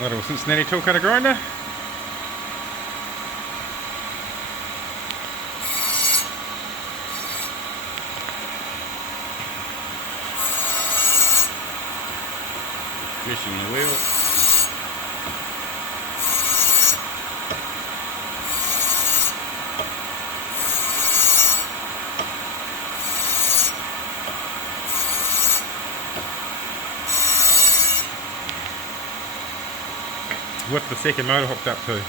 Little Cincinnati tool cutter grinder. Greasing the wheel. With the second motor hooked up too.